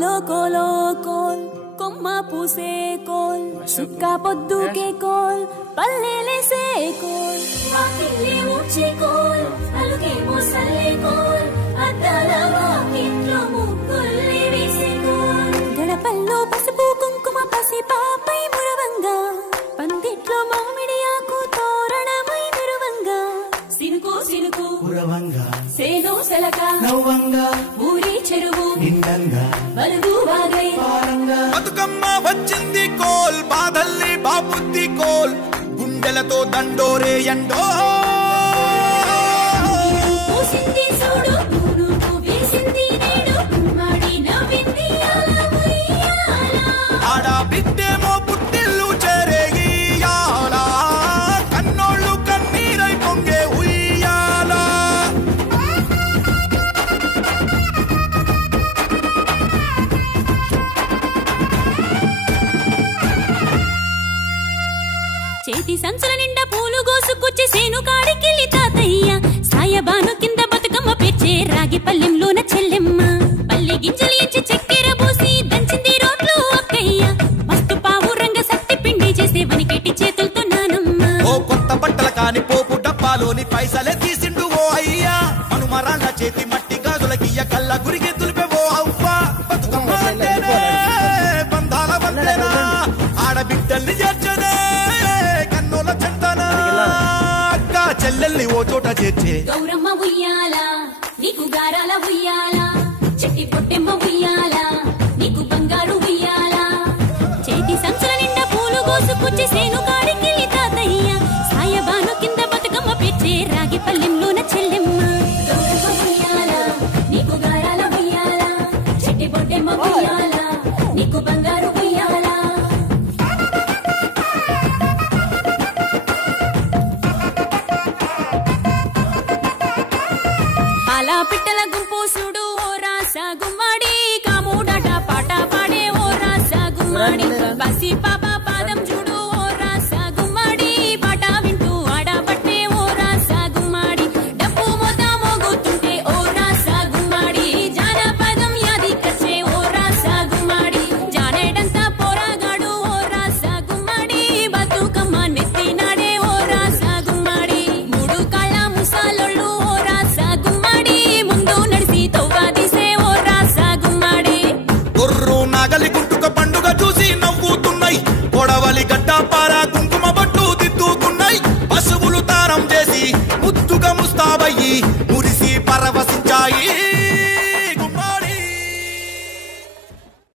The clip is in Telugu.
కోలో కోలో కోల్ కొమ్మ పూసే కోల్ సుక్క పొద్దుకే కోల్ పల్లెలేసే కోల్ వాకిలి ఊడ్చే కోల్ అలుగే మోసల్లే కోల్ అద్దాల వాకిట్లో ముగ్గుల్ని వేసే కోల్ గడపల్లో పసుపు కుంకుమ పసి పాపై మురవంగా పందిట్లో మామిడి ఆకు తోరణమై మెరువంగా సినుకు సినుకు మురవంగా సేను సెలక నవ్వంగా ఊరి చెరువు నిండంగా బలుగు వాగై పారంగా బతుకమ్మ వచ్చింది కోల్ బాధల్ని బాబుద్ది కోల్ గుండెలతో దండోరే ఎండో పూసింది చూడు పూనుకు వేసింది నేడు మాడి నవ్వింది అలా ఉయ్యాల ఆడ బిడ్డేమో పుట్టిల్లు చెరేగియాల కన్నోళ్ళు కన్నీరై పొంగే ఉయ్యాల చేతి సంచుల నిండా పూలు గోసుకొచ్చి సేను కాడికెళ్ళి తాతయ్య సాయబాను కింద బతుకమ్మ పెచ్చే రాగి పల్లెంలోన చెల్లెమ్మ పల్లె గింజలు ఎంచి చక్కెర పోసి దంచింది రోడ్లు అక్కయ్య మస్తు పావు రంగ సత్తి పిండి చేసే వనికెట్టి చేతులతో నానమ్మ ఓ కొత్త బట్టల కాని పోపు డబ్బాలోని పైసలే తీసిండు ఓ అయ్యా మనుమరాళ్ళ చేతి మట్టి గాజులకియ్య కళ్ళ గురిగి తులిపే ఓ అవ్వ బతుకమ్మ అంటేనే బంధాల వంతెనా ఆడబిడ్డల్ని చేర్చనే కన్నుల చెంతన అక్క చెల్లెల్ని ఓ చోట చేర్చే గౌరమ్మ ఉయ్యాల నీకు గారాల ఉయ్యాల చెట్టి పొట్టెమ్మ ఉయ్యాల నీకు బంగారు ఉయ్యాల చేతి సంచుల నిండా పూలు గోసుకొచ్చి సేను కాడికెళ్ళి తాతయ్య సాయబాను కింద బతుకమ్మ పెచ్చే రాగి పల్లెంలోన చెల్లెమ్మ గౌరమ్మ ఉయ్యాల నీకు గారాల ఉయ్యాల చెట్టి పొట్టెమ్మ ఉయ్యాల నీకు బంగారు ఉయ్యాల పాల పిట్టల గుంపు చూడు ఓ రాస గుమ్మడి కాముడట పాట పాడే ఓ రాస గుమ్మడి బసి పాప పాదం చూడు ఓ రాస గుమ్మడి పాట వింటూ ఆడబట్టే ఓ రాస గుమ్మడి డప్పు మోత మోగుతుంటే ఓ రాస గుమ్మడి జానపదం యాది కచ్చే ఓ రాస గుమ్మడి జానేడంతా పోరాగాడు ఓ రాస గుమ్మడి బతుకమ్మ నెత్తినాడే ఓ రాస గుమ్మడి మూడు కాళ్ళ ముసాలొళ్ళు ఓ రాస గుమ్మడి ముందు నడిసి తవ్వాదిసే ఓ రాస గుమ్మడి గొర్రు నాగలి గుంటుక పండుగ చూసి నవ్వుతున్నాయి పొడవలి గడ్డ పారా కుంకుమ బట్టు దిద్దుకున్నాయి పశువులు తారం చేసి ముద్దుగా ముస్తాబయ్యి